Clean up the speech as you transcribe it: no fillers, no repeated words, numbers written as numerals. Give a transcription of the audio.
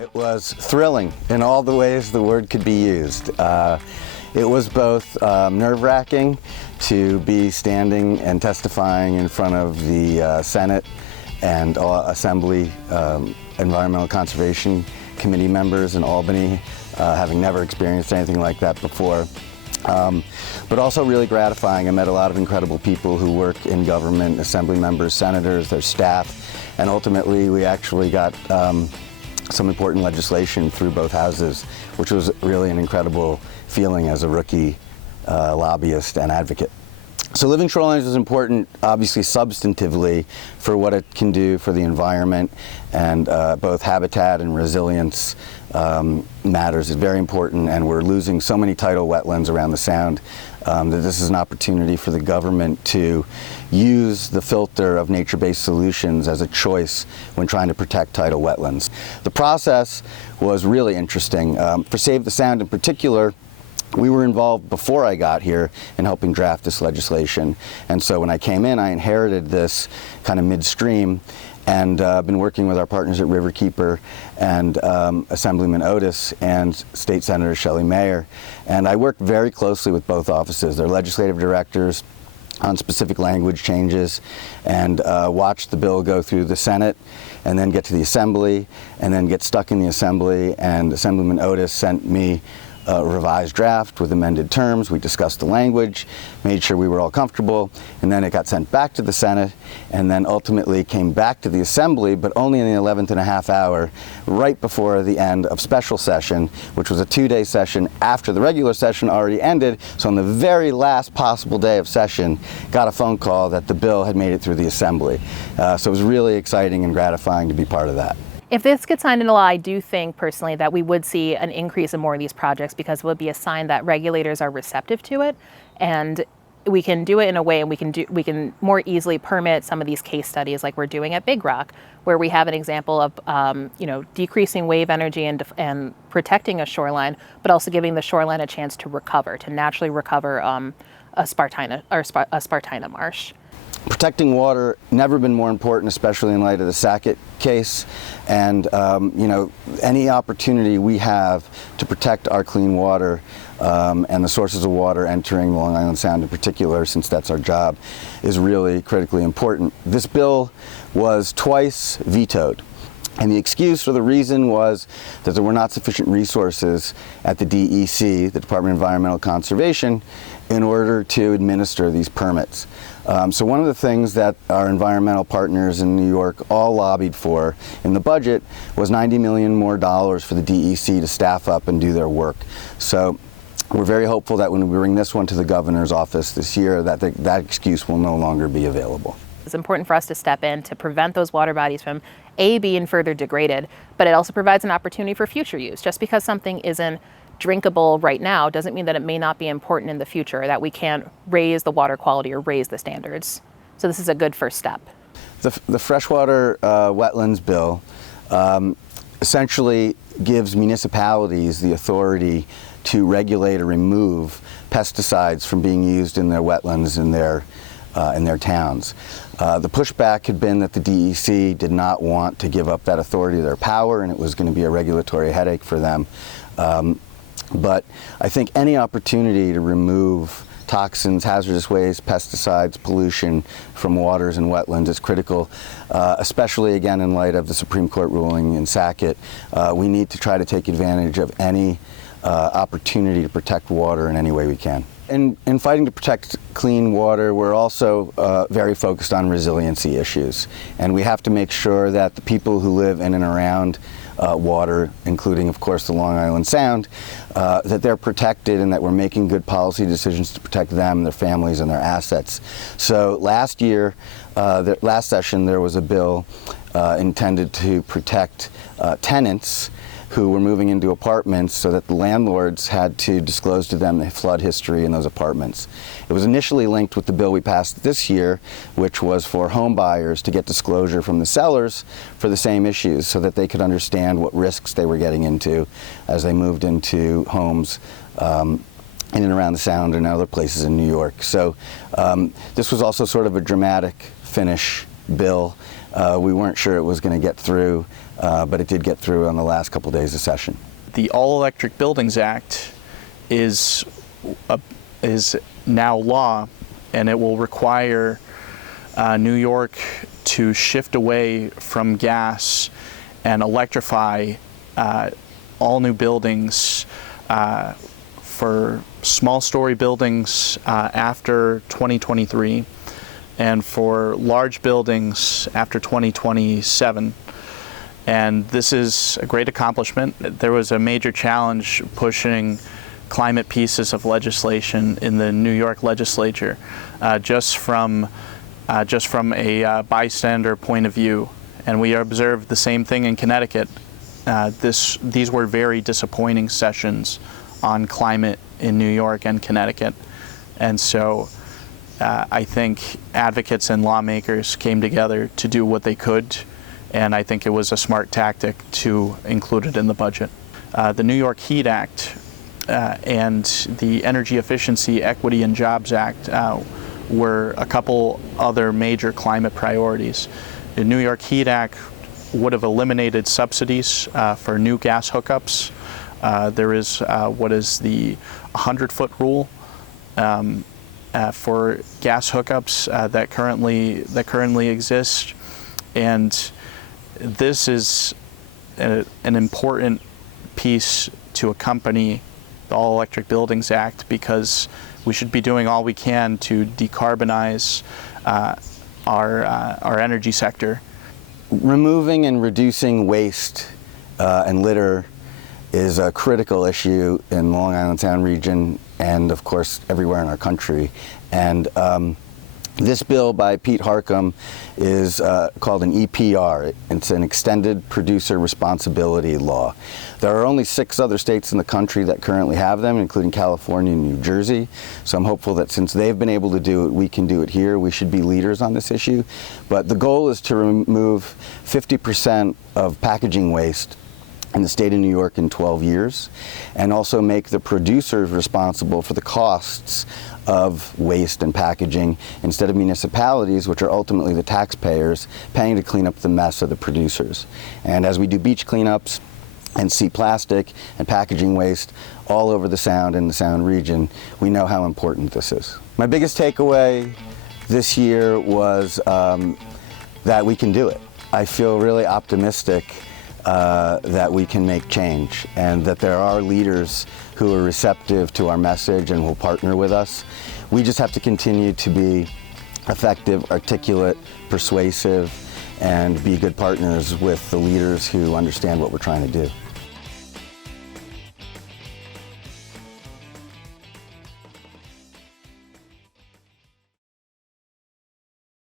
It was thrilling in all the ways the word could be used. It was both nerve-wracking to be standing and testifying in front of the Senate and Assembly Environmental Conservation Committee members in Albany, having never experienced anything like that before. But also really gratifying. I met a lot of incredible people who work in government, assembly members, senators, their staff, and ultimately we actually got some important legislation through both houses, which was really an incredible feeling as a rookie lobbyist and advocate. So living shorelines is important, obviously substantively, for what it can do for the environment, and both habitat and resilience matters is very important, and we're losing so many tidal wetlands around the Sound that this is an opportunity for the government to use the filter of nature-based solutions as a choice when trying to protect tidal wetlands. The process was really interesting. For Save the Sound in particular, we were involved before I got here in helping draft this legislation, and so when I came in, I inherited this kind of midstream, and been working with our partners at Riverkeeper and Assemblyman Otis and State Senator Shelley Mayer, and I worked very closely with both offices, their legislative directors, on specific language changes, and watched the bill go through the Senate and then get to the Assembly and then get stuck in the Assembly, and Assemblyman Otis sent me a revised draft with amended terms. We discussed the language, made sure we were all comfortable, and then it got sent back to the Senate, and then ultimately came back to the Assembly, but only in the 11th and a half hour, right before the end of special session, which was a 2-day session after the regular session already ended. So on the very last possible day of session, got a phone call that the bill had made it through the Assembly. So it was really exciting and gratifying to be part of that. If this gets signed into law, I do think personally that we would see an increase in more of these projects, because it would be a sign that regulators are receptive to it, and we can do it in a way, and we can more easily permit some of these case studies like we're doing at Big Rock, where we have an example of decreasing wave energy and protecting a shoreline, but also giving the shoreline a chance to recover, to naturally recover a Spartina marsh. Protecting water never been more important, especially in light of the Sackett case, and any opportunity we have to protect our clean water and the sources of water entering the Long Island Sound in particular, since that's our job, is really critically important. This bill was twice vetoed, and the excuse or the reason was that there were not sufficient resources at the DEC, the Department of Environmental Conservation, in order to administer these permits. So one of the things that our environmental partners in New York all lobbied for in the budget was $90 million more for the DEC to staff up and do their work. So we're very hopeful that when we bring this one to the governor's office this year, that excuse will no longer be available. It's important for us to step in to prevent those water bodies from being further degraded, but it also provides an opportunity for future use. Just because something isn't drinkable right now doesn't mean that it may not be important in the future, or that we can't raise the water quality or raise the standards. So this is a good first step. The freshwater wetlands bill essentially gives municipalities the authority to regulate or remove pesticides from being used in their wetlands in their towns. The pushback had been that the DEC did not want to give up that authority, their power, and it was going to be a regulatory headache for them. But I think any opportunity to remove toxins, hazardous waste, pesticides, pollution from waters and wetlands is critical, especially again in light of the Supreme Court ruling in Sackett. We need to try to take advantage of any opportunity to protect water in any way we can. In fighting to protect clean water, we're also very focused on resiliency issues, and we have to make sure that the people who live in and around water, including of course the Long Island Sound, that they're protected and that we're making good policy decisions to protect them, their families, and their assets. So last year, last session, there was a bill intended to protect tenants who were moving into apartments so that the landlords had to disclose to them the flood history in those apartments. It was initially linked with the bill we passed this year, which was for home buyers to get disclosure from the sellers for the same issues so that they could understand what risks they were getting into as they moved into homes in and around the Sound and other places in New York. So this was also sort of a dramatic finish bill. We weren't sure it was going to get through, but it did get through on the last couple days of session. The All Electric Buildings Act is now law, and it will require New York to shift away from gas and electrify all new buildings for small story buildings after 2023 and for large buildings after 2027. And this is a great accomplishment. There was a major challenge pushing climate pieces of legislation in the New York legislature, just from a bystander point of view. And we observed the same thing in Connecticut. These were very disappointing sessions on climate in New York and Connecticut. And so I think advocates and lawmakers came together to do what they could, and I think it was a smart tactic to include it in the budget. The New York Heat Act and the Energy Efficiency, Equity, and Jobs Act were a couple other major climate priorities. The New York Heat Act would have eliminated subsidies for new gas hookups. There is what is the 100-foot rule for gas hookups that currently exist, and this is an important piece to accompany the All Electric Buildings Act, because we should be doing all we can to decarbonize our energy sector. Removing and reducing waste and litter is a critical issue in the Long Island Sound region and, of course, everywhere in our country. And this bill by Pete Harcum is called an EPR. It's an Extended Producer Responsibility Law. There are only 6 other states in the country that currently have them, including California and New Jersey. So I'm hopeful that since they've been able to do it, we can do it here. We should be leaders on this issue. But the goal is to remove 50% of packaging waste in the state of New York in 12 years, and also make the producers responsible for the costs of waste and packaging instead of municipalities, which are ultimately the taxpayers, paying to clean up the mess of the producers. And as we do beach cleanups and see plastic and packaging waste all over the Sound and the Sound region, we know how important this is. My biggest takeaway this year was that we can do it. I feel really optimistic that we can make change, and that there are leaders who are receptive to our message and will partner with us. We just have to continue to be effective, articulate, persuasive, and be good partners with the leaders who understand what we're trying to do.